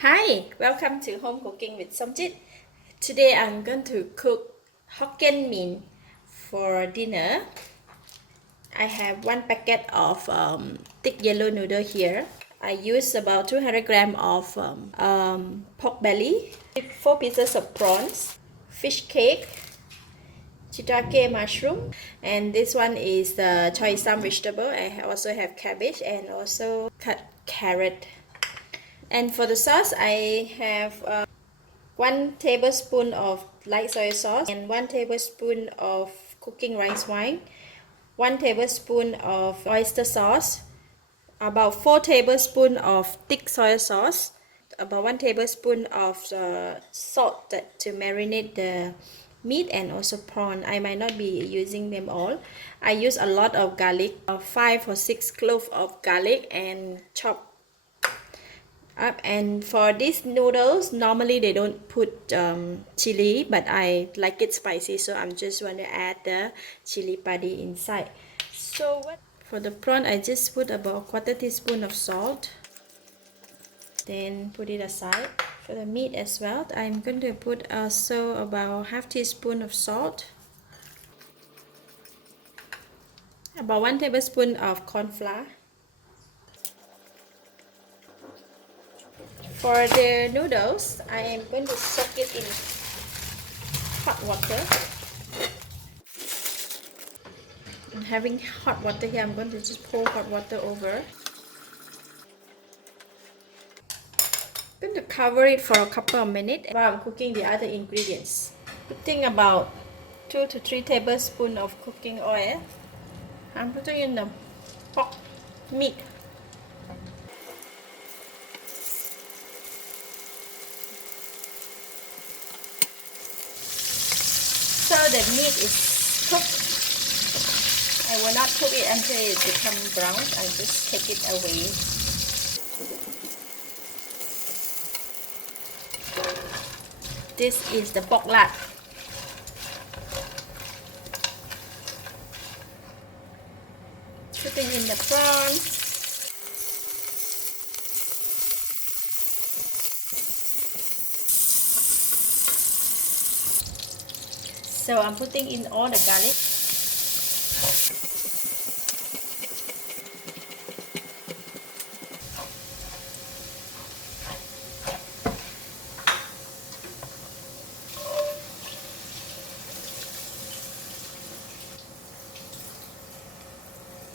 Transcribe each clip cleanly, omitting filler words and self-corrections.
Hi, welcome to Home Cooking with Somjit. Today I'm going to cook Hokkien Mee for dinner. I have one packet of thick yellow noodle here. I use about 200 grams of pork belly, 4 pieces of prawns, fish cake, shiitake mushroom, and this one is the choy vegetable. I also have cabbage and also cut carrot. And for the sauce, I have 1 tablespoon of light soy sauce and 1 tablespoon of cooking rice wine, 1 tablespoon of oyster sauce, about 4 tablespoons of thick soy sauce, about 1 tablespoon of salt to marinate the meat and also prawn. I might not be using them all. I use a lot of garlic, 5 or 6 cloves of garlic and chop up. And for these noodles, normally they don't put chili, but I like it spicy, so I'm just going to add the chili padi inside. So for the prawn, I just put about 1/4 teaspoon of salt, then put it aside. For the meat as well, I'm going to put also about 1/2 teaspoon of salt, about 1 tablespoon of corn flour. For the noodles, I am going to soak it in hot water. I'm having hot water here. I'm going to just pour hot water over. I'm going to cover it for a couple of minutes while I'm cooking the other ingredients. Putting about 2 to 3 tablespoons of cooking oil. I'm putting in the pork meat. So the meat is cooked. I will not cook it until it becomes brown. I just take it away. This is the pork lard. Putting in the prawns. So I'm putting in all the garlic.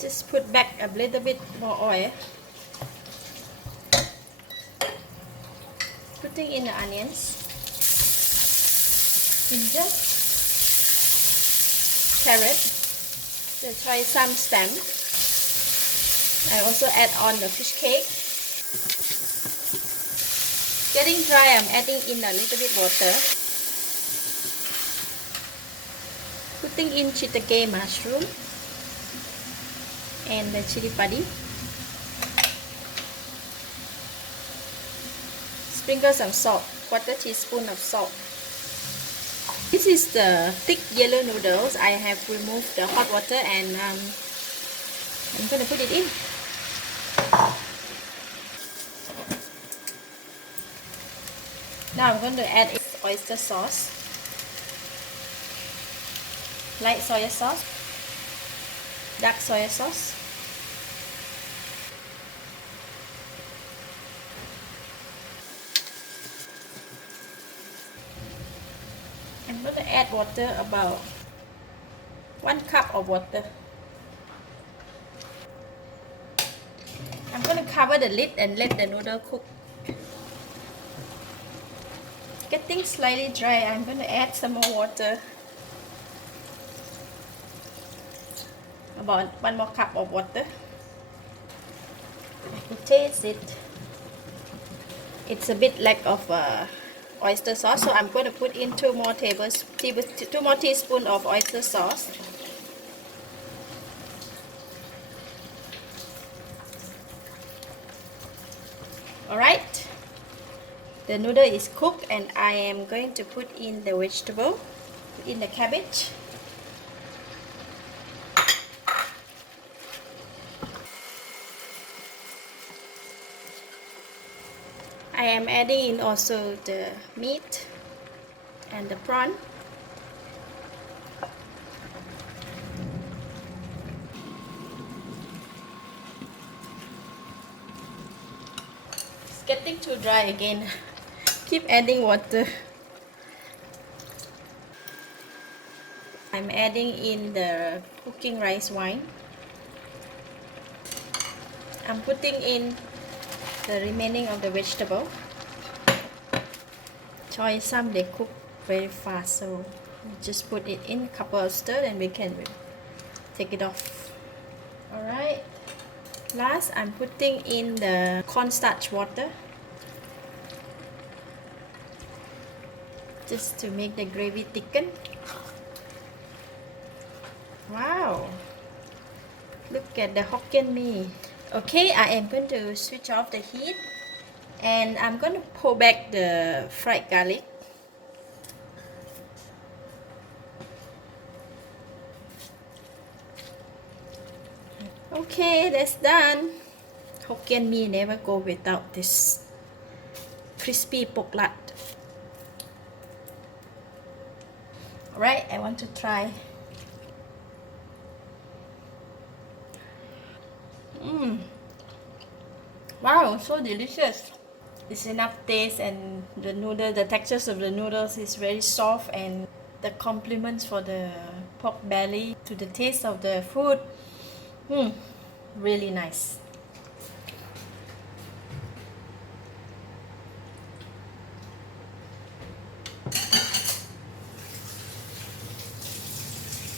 Just put back a little bit more oil. Putting in the onions, ginger, carrot, the choy stem. I also add on the fish cake. Getting dry, I'm adding in a little bit water. Putting in shiitake mushroom and the chili padi. Sprinkle some salt, 1/4 teaspoon of salt. This is the thick yellow noodles. I have removed the hot water and I'm going to put it in. Now I'm going to add oyster sauce, light soy sauce, dark soy sauce, I'm going to add water, about 1 cup of water. I'm going to cover the lid and let the noodle cook. Getting slightly dry, I'm going to add some more water. About 1 more cup of water. To taste it, it's a bit lack of oyster sauce, so I'm going to put in 2 more teaspoons of oyster sauce. Alright, the noodle is cooked and I am going to put in the vegetable, put in the cabbage. I I am adding in also the meat and the prawn. It's getting too dry again. Keep adding water. I'm adding in the cooking rice wine. I'm putting in the remaining of the vegetable. Choy some they cook very fast, so we just put it in, couple of stir, and we can take it off. Alright, last I'm putting in the cornstarch water just to make the gravy thicken. Wow, look at the Hokkien Mee. Okay, I am going to switch off the heat and I'm going to pull back the fried garlic. Okay, that's done. Hokkien Mee never go without this crispy pork lard. Alright, I want to try. Wow, so delicious. It's enough taste, and the noodle, the textures of the noodles is very soft, and the compliments for the pork belly to the taste of the food. Really nice.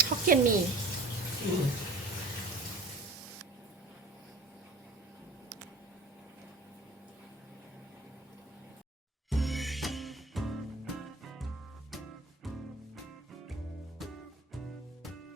Hokkien Mee.